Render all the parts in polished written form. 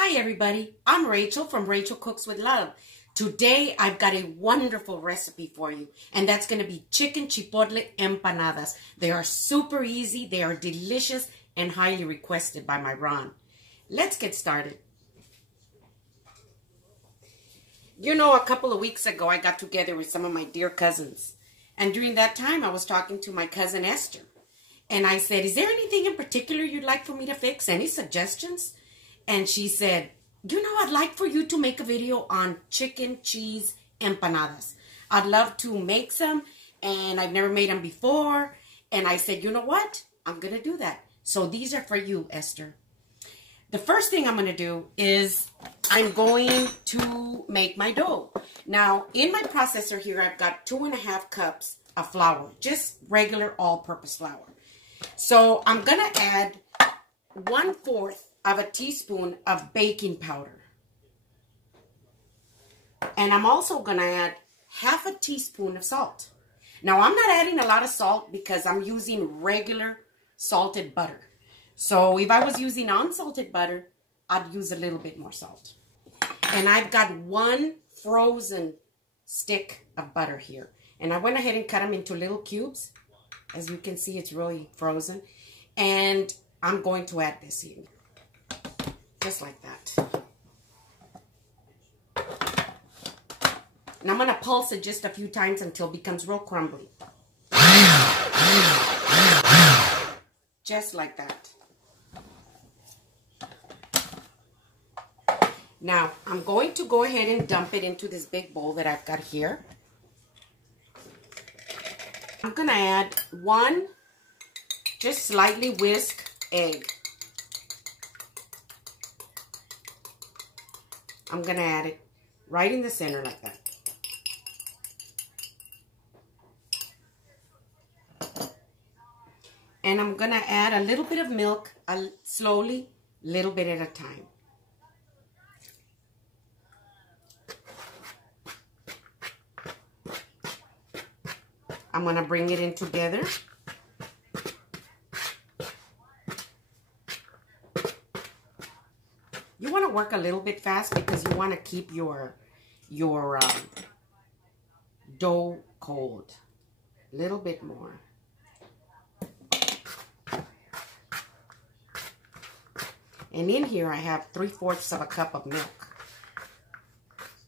Hi everybody, I'm Rachel from Rachel Cooks with Love. Today I've got a wonderful recipe for you, and that's going to be chicken chipotle empanadas. They are super easy, they are delicious, and highly requested by my Ron. Let's get started. You know, a couple of weeks ago I got together with some of my dear cousins, and during that time I was talking to my cousin Esther, and I said, is there anything in particular you'd like for me to fix? Any suggestions? And she said, you know, I'd like for you to make a video on chicken cheese empanadas. I'd love to make some, and I've never made them before. And I said, you know what? I'm going to do that. So these are for you, Esther. The first thing I'm going to do is I'm going to make my dough. Now, in my processor here, I've got 2.5 cups of flour, just regular all-purpose flour. So I'm going to add 1/4 of a teaspoon of baking powder. And I'm also going to add 1/2 teaspoon of salt. Now, I'm not adding a lot of salt because I'm using regular salted butter. So if I was using unsalted butter, I'd use a little bit more salt. And I've got 1 frozen stick of butter here. And I went ahead and cut them into little cubes. As you can see, it's really frozen. And I'm going to add this in. Just like that. And I'm going to pulse it just a few times until it becomes real crumbly. Just like that. Now, I'm going to go ahead and dump it into this big bowl that I've got here. I'm going to add 1 just slightly whisked egg. I'm going to add it right in the center like that. And I'm going to add a little bit of milk, slowly, little bit at a time. I'm going to bring it in together. You want to work a little bit fast because you want to keep your dough cold. A little bit more. And in here I have 3/4 of a cup of milk.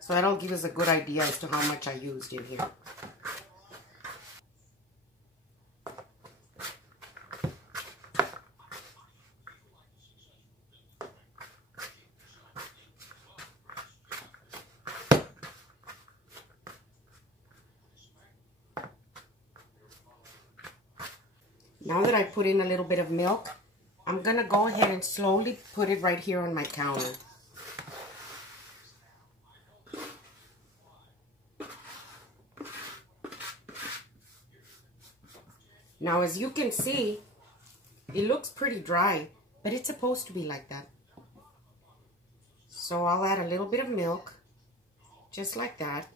So that'll give us a good idea as to how much I used in here. Now that I put in a little bit of milk, I'm going to go ahead and slowly put it right here on my counter. Now, as you can see, it looks pretty dry, but it's supposed to be like that. So I'll add a little bit of milk, just like that.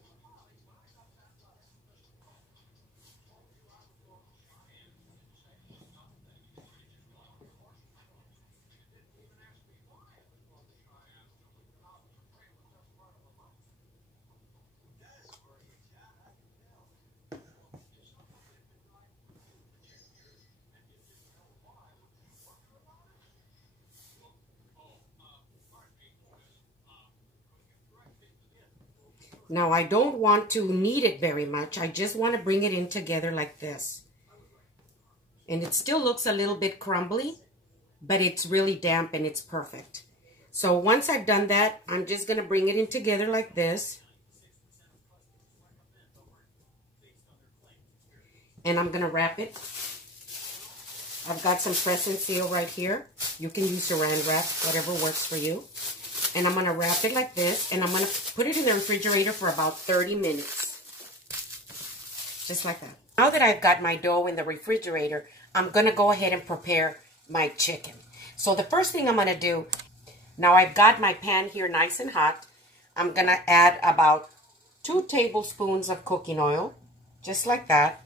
Now, I don't want to knead it very much. I just want to bring it in together like this. And it still looks a little bit crumbly, but it's really damp and it's perfect. So once I've done that, I'm just going to bring it in together like this. And I'm going to wrap it. I've got some press and seal right here. You can use saran wrap, whatever works for you. And I'm going to wrap it like this, and I'm going to put it in the refrigerator for about 30 minutes. Just like that. Now that I've got my dough in the refrigerator, I'm going to go ahead and prepare my chicken. So the first thing I'm going to do, now I've got my pan here nice and hot. I'm going to add about 2 tablespoons of cooking oil, just like that.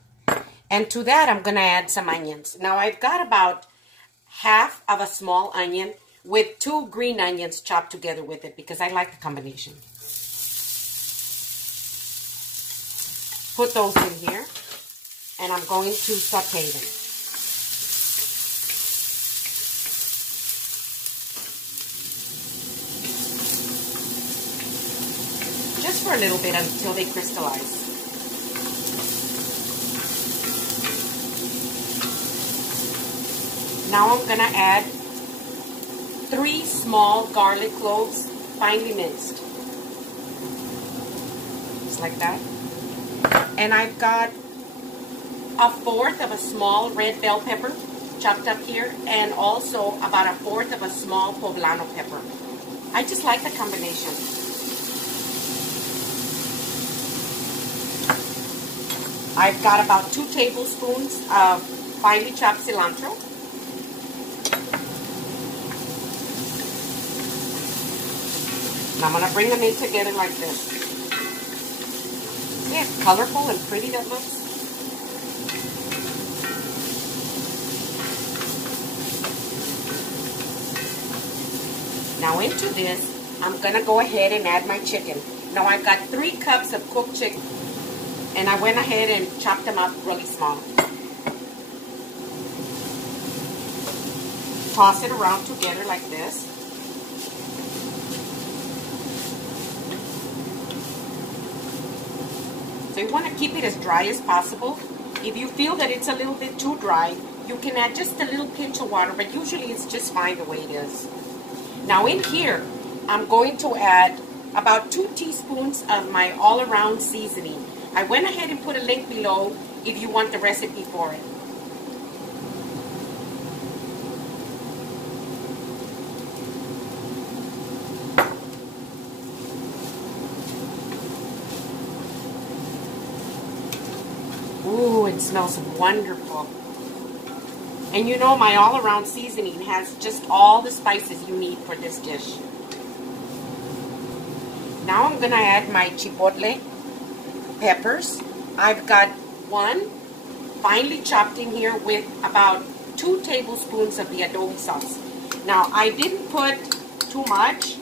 And to that, I'm going to add some onions. Now I've got about 1/2 of a small onion with 2 green onions chopped together with it because I like the combination. Put those in here, and I'm going to saute them. Just for a little bit until they crystallize. Now I'm gonna add 3 small garlic cloves, finely minced. Just like that. And I've got 1/4 of a small red bell pepper chopped up here, and also about 1/4 of a small poblano pepper. I just like the combination. I've got about 2 tablespoons of finely chopped cilantro. And I'm going to bring them in together like this. See how colorful and pretty that looks? Now into this, I'm going to go ahead and add my chicken. Now I've got 3 cups of cooked chicken. And I went ahead and chopped them up really small. Toss it around together like this. So you want to keep it as dry as possible. If you feel that it's a little bit too dry, you can add just a little pinch of water, but usually it's just fine the way it is. Now in here, I'm going to add about 2 teaspoons of my all-around seasoning. I went ahead and put a link below if you want the recipe for it. Ooh, it smells wonderful. And you know, my all-around seasoning has just all the spices you need for this dish. Now I'm going to add my chipotle peppers. I've got 1 finely chopped in here with about 2 tablespoons of the adobo sauce. Now I didn't put too much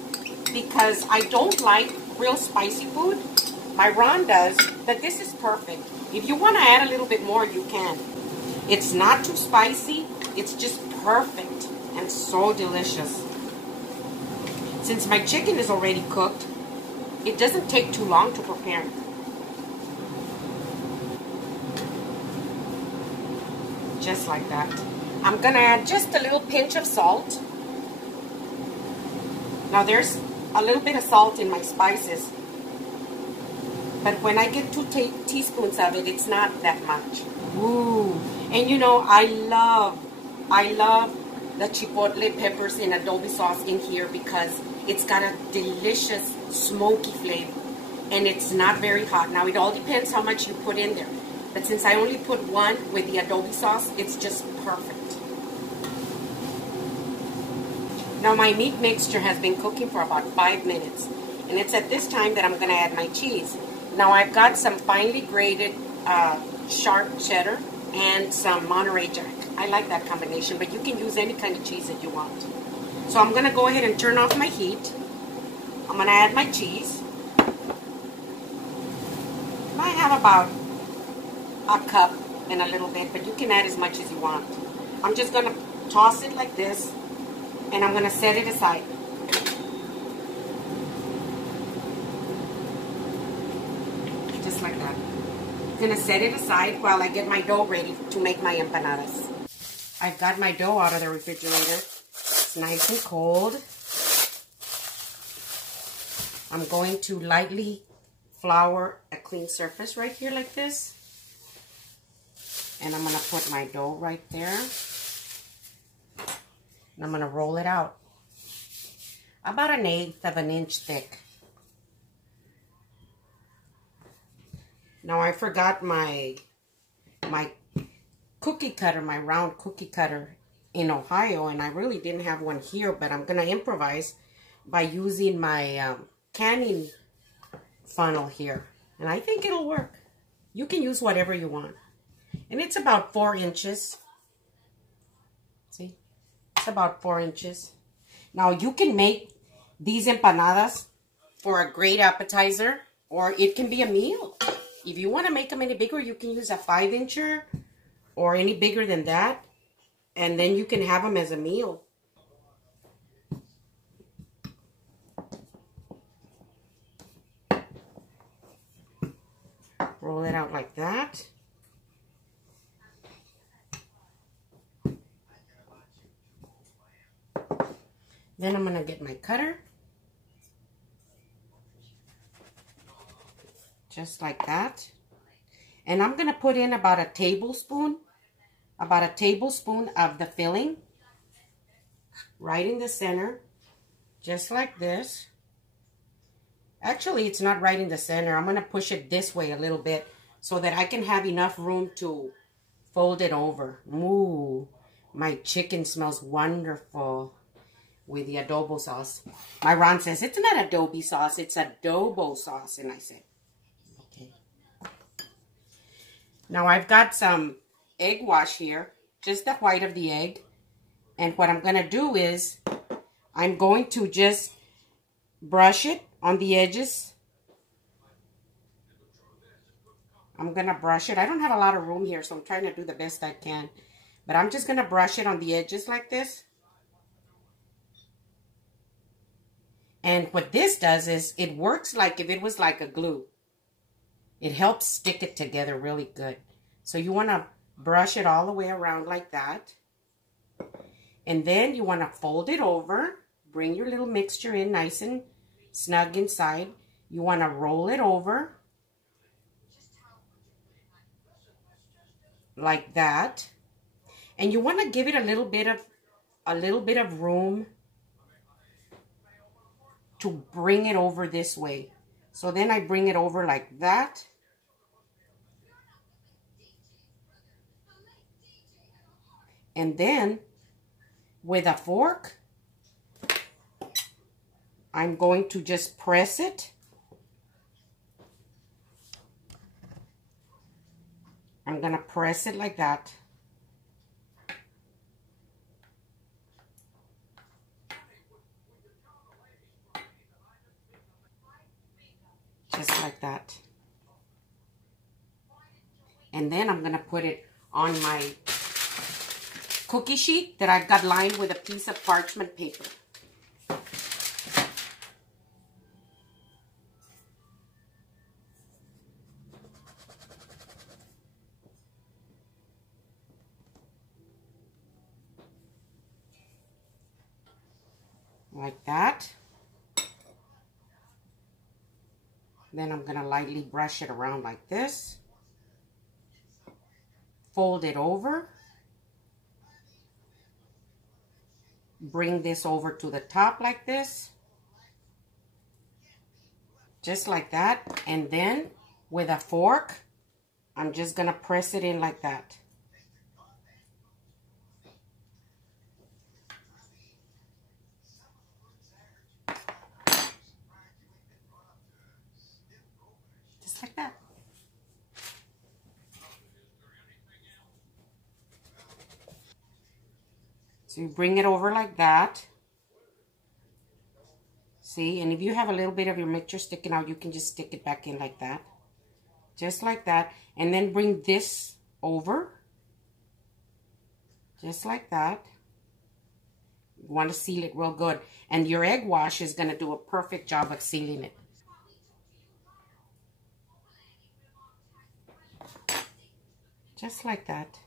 because I don't like real spicy food. My Ron does, but this is perfect. If you want to add a little bit more, you can. It's not too spicy. It's just perfect and so delicious. Since my chicken is already cooked, it doesn't take too long to prepare. Just like that. I'm going to add just a little pinch of salt. Now there's a little bit of salt in my spices, but when I get 2 teaspoons of it, it's not that much. Ooh. And you know, I love the chipotle peppers in adobo sauce in here because it's got a delicious smoky flavor and it's not very hot. Now it all depends how much you put in there. But since I only put 1 with the adobo sauce, it's just perfect. Now my meat mixture has been cooking for about 5 minutes. And it's at this time that I'm going to add my cheese. Now I've got some finely grated sharp cheddar and some Monterey Jack. I like that combination, but you can use any kind of cheese that you want. So I'm going to go ahead and turn off my heat. I'm going to add my cheese. I have about a cup and a little bit, but you can add as much as you want. I'm just going to toss it like this, and I'm going to set it aside. Just like that. I'm going to set it aside while I get my dough ready to make my empanadas. I've got my dough out of the refrigerator. It's nice and cold. I'm going to lightly flour a clean surface right here like this. And I'm going to put my dough right there. And I'm going to roll it out. About 1/8 of an inch thick. Now I forgot my cookie cutter, my round cookie cutter in Ohio. And I really didn't have one here. But I'm going to improvise by using my canning funnel here. And I think it'll work. You can use whatever you want. And it's about 4 inches. See? It's about 4 inches. Now you can make these empanadas for a great appetizer, or it can be a meal. If you want to make them any bigger, you can use a 5-incher or any bigger than that. And then you can have them as a meal. Roll it out like that. Then I'm going to get my cutter. Just like that. And I'm going to put in about a tablespoon of the filling right in the center, just like this. Actually, it's not right in the center. I'm going to push it this way a little bit so that I can have enough room to fold it over. Ooh, my chicken smells wonderful with the adobo sauce. My Ron says, it's not adobe sauce, it's adobo sauce. And I said, okay. Now I've got some egg wash here, just the white of the egg. And what I'm going to do is I'm going to just brush it on the edges. I'm going to brush it. I don't have a lot of room here, so I'm trying to do the best I can. But I'm just going to brush it on the edges like this. And what this does is it works like if it was like a glue. It helps stick it together really good. So you want to brush it all the way around like that. And then you want to fold it over. Bring your little mixture in nice and snug inside. You want to roll it over like that. And you want to give it a little bit of room to bring it over this way. So then I bring it over like that. And then with a fork, I'm going to just press it. I'm going to press it like that. Just like that. And then I'm going to put it on my cookie sheet that I've got lined with a piece of parchment paper. Like that. Then I'm going to lightly brush it around like this. Fold it over. Bring this over to the top like this. Just like that. And then with a fork, I'm just going to press it in like that. Just like that. So you bring it over like that. See, and if you have a little bit of your mixture sticking out, you can just stick it back in like that. Just like that. And then bring this over. Just like that. You want to seal it real good. And your egg wash is going to do a perfect job of sealing it. Just like that.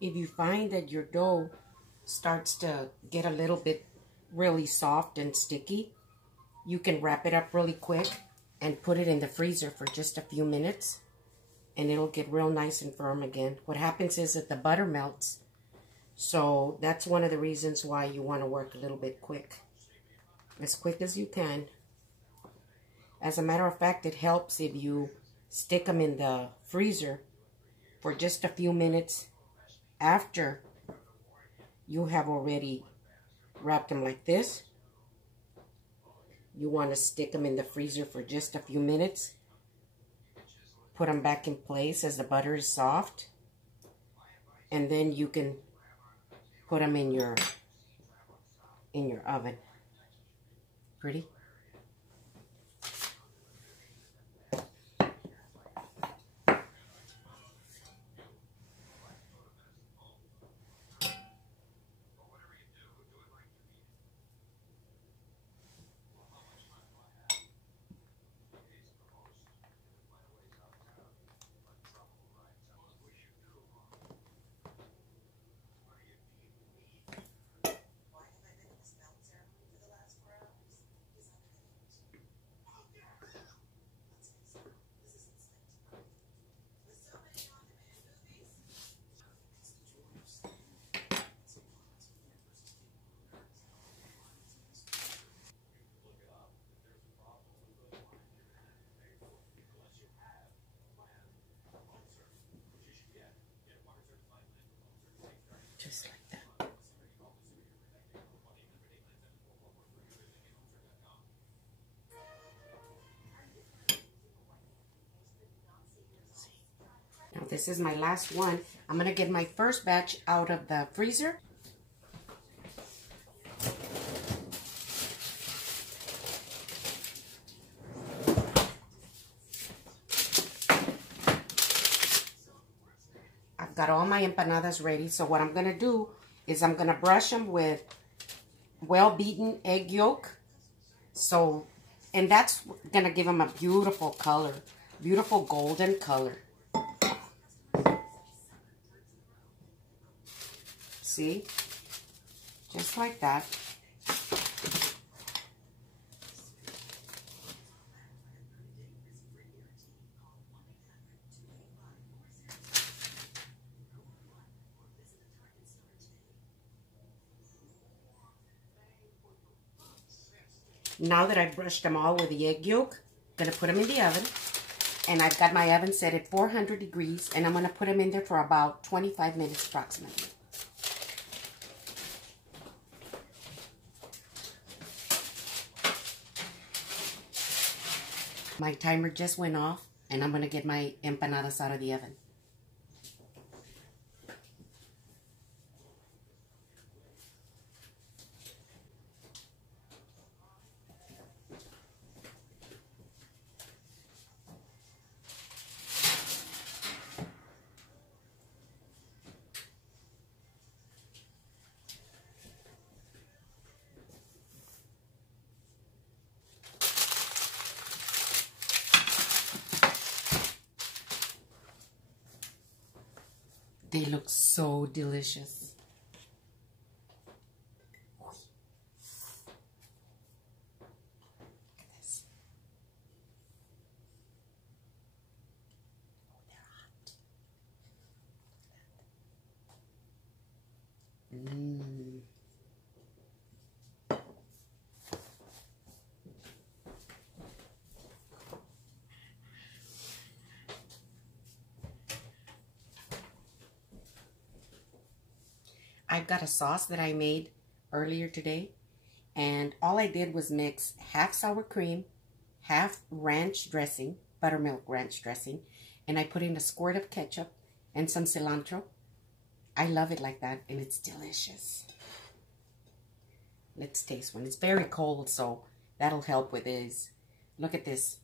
If you find that your dough starts to get a little bit really soft and sticky, you can wrap it up really quick and put it in the freezer for just a few minutes, and it'll get real nice and firm again. What happens is that the butter melts, so that's one of the reasons why you want to work a little bit quick. As quick as you can. As a matter of fact, it helps if you stick them in the freezer for just a few minutes after you have already wrap them like this. You want to stick them in the freezer for just a few minutes. Put them back in place as the butter is soft. And then you can put them in your oven. Pretty? Just like that. Now this is my last one. I'm going to get my first batch out of the freezer. I've got all my empanadas ready. So what I'm going to do is I'm going to brush them with well-beaten egg yolk. So, and that's going to give them a beautiful color, beautiful golden color. See? Just like that. Now that I've brushed them all with the egg yolk, I'm going to put them in the oven. And I've got my oven set at 400 degrees. And I'm going to put them in there for about 25 minutes approximately. My timer just went off. And I'm going to get my empanadas out of the oven. They look so delicious. Look at this. Oh, they're hot. Mmm. I've got a sauce that I made earlier today, and all I did was mix half sour cream, half ranch dressing, buttermilk ranch dressing, and I put in a squirt of ketchup and some cilantro. I love it like that, and it's delicious. Let's taste one. It's very cold, so that'll help with this. Look at this.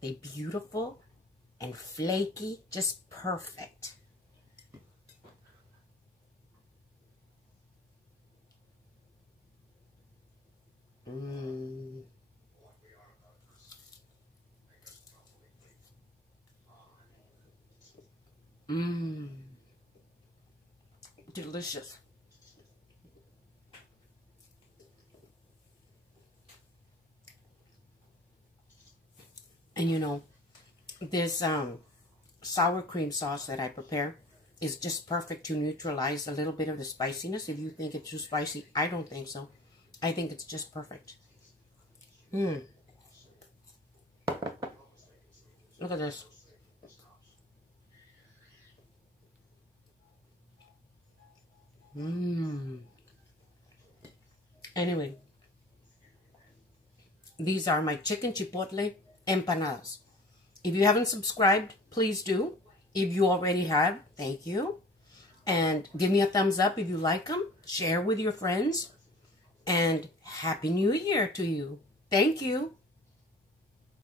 They're beautiful and flaky, just perfect. Mmm. Mmm. Delicious. And you know, this sour cream sauce that I prepare is just perfect to neutralize a little bit of the spiciness. If you think it's too spicy, I don't think so. I think it's just perfect. Mmm. Look at this. Anyway, these are my chicken chipotle empanadas. If you haven't subscribed, please do. If you already have, thank you. And give me a thumbs up if you like them. Share with your friends. And Happy New Year to you. Thank you.